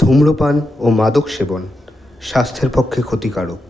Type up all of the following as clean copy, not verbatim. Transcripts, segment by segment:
ধূম্রপান ও মাদক সেবন স্বাস্থ্যের পক্ষে ক্ষতিকারক।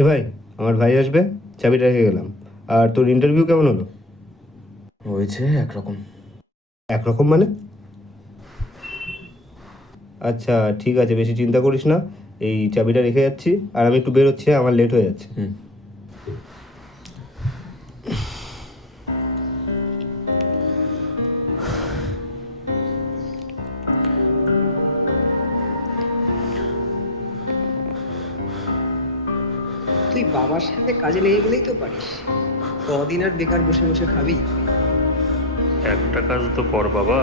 এ ভাই, আমার ভাই আসবে, চাবিটা রেখে গেলাম। আর তোর ইন্টারভিউ কেমন হলো? হয়েছে একরকম। একরকম মানে? আচ্ছা ঠিক আছে, বেশি চিন্তা করিস না, এই চাবিটা রেখে যাচ্ছি। আর আমি একটু বেরোচ্ছি, আমার লেট হয়ে যাচ্ছে। তুই বাবার সাথে কাজে লেগে গেলেই তো পারিস। কদিন আর বেকার বসে বসে খাবি? একটা কাজ তো কর বাবা।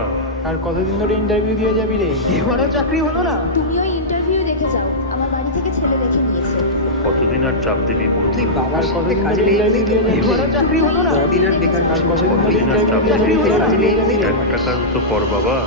আর কতদিন ধরে ইন্টারভিউ দিয়ে যাবি রে? এবারও চাকরি হলো না? তুমি ওই ইন্টারভিউ দেখে যাও, আমার বাড়ি থেকে ছেলে দেখে নিয়েছে। কতদিন আর চাপ দিবি বুড়ো? তুই বাবার সাথে কতদিন কাজে ধরে লেগে গেলেই তো interview দিয়ে পারিস। যাবি? এবারও চাকরি হলো না? কদিন আর বেকার বসে বসে কতদিন ধরে খাবি? কতদিন আর চাপ interview দিবি? দিয়ে কাজে লেগে গেলেই তো একটা পারিস। কাজ তো কর বাবা।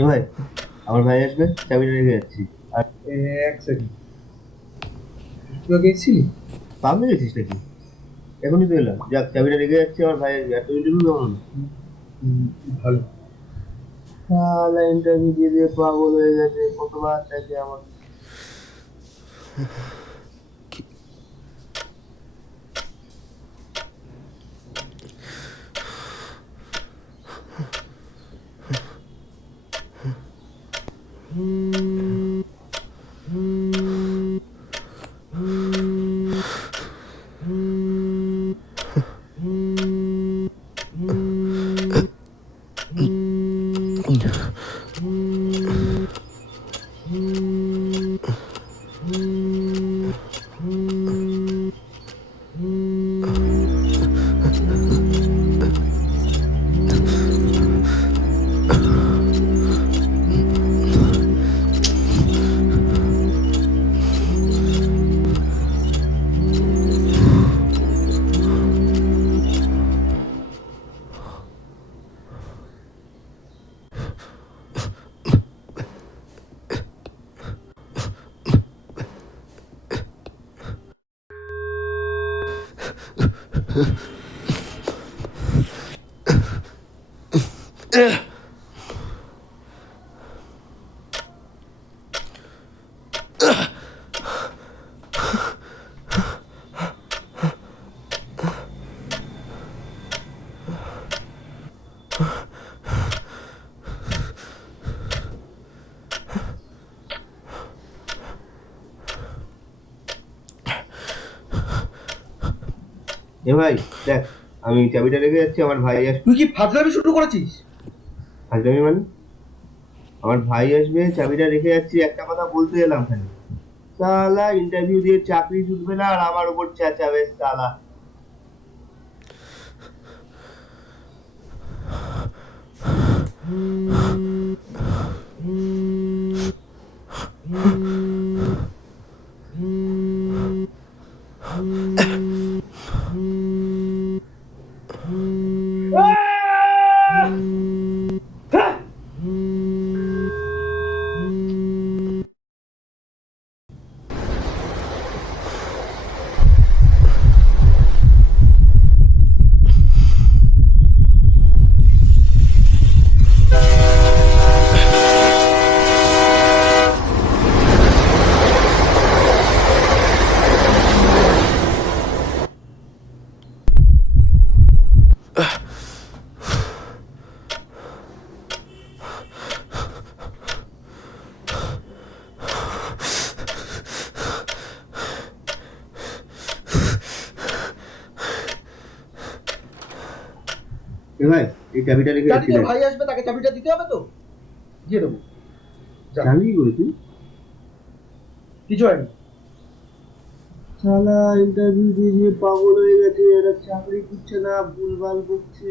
এ ভাই, আমার ভাই আসবে, চাবিটা রেখে যাচ্ছি। আর এক সেকেন্ড, তুই আগে এসেছিলি? পাবনা গেছিস নাকি? এখনই তো এলাম। যাক, চাবিটা রেখে যাচ্ছি, আমার ভাই আসবে। এত ইন্টারভিউ কেমন? ভালো। শালা ইন্টারভিউ দিয়ে দিয়ে পাগল হয়ে গেছে, কতবার দেখে আমার। এ ভাই দেখ, আমি চাবিটা রেখে যাচ্ছি, আমার ভাই আসবে। তুই কি ফাজলামি শুরু করেছিস? আসবে মানে? আমার ভাই আসবে, চাবিটা রেখে যাচ্ছি, একটা কথা বলতে এলাম খালি। শালা ইন্টারভিউ দিয়ে চাকরি জুটবে না আর আমার উপর চেঁচাবে শালা। এ ভাই, এই চাবিটা রেখে জানি যাচ্ছি। তোর ভাই আসবে, তাকে চাবিটা দিতে হবে তো, দিয়ে দেবো। যা। জানি কি করে তুই? কিছু হয়নি। শালা ইন্টারভিউ দিয়ে দিয়ে পাগল হয়ে গেছে, এরা চাকরি দিচ্ছে না, ভুলভাল করছে।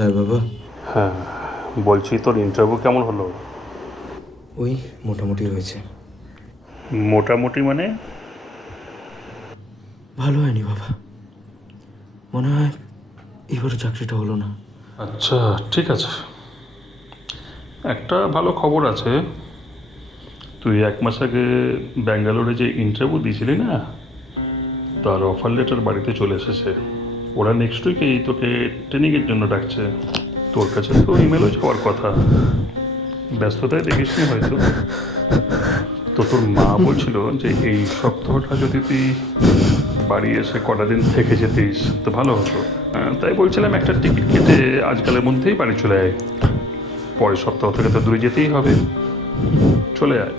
হ্যাঁ বাবা। হ্যাঁ, বলছি তোর ইন্টারভিউ কেমন হলো? ওই মোটামুটি হয়েছে। মোটামুটি মানে? ভালো হয়নি বাবা, মনে হয় এবারে চাকরিটা হলো না। আচ্ছা, ঠিক আছে। একটা ভালো খবর আছে, তুই 1 মাস আগে ব্যাঙ্গালোরে যে ইন্টারভিউ দিয়েছিলি না, তার অফার লেটার বাড়িতে চলে এসেছে। ওরা নেক্সট উইকেই তোকে ট্রেনিংয়ের জন্য ডাকছে। তোর কাছে তো ইমেলও যাওয়ার কথা, ব্যস্ততায় দেখিসনি হয়তো। তো তোর মা বলছিল যে এই সপ্তাহটা যদি তুই বাড়ি এসে কটা দিন থেকে যেতিস তো ভালো হতো। তাই বলছিলাম একটা টিকিট কেটে আজকালের মধ্যেই বাড়ি চলে আয়। পরের সপ্তাহ থেকে তো দূরে যেতেই হবে, চলে আয়।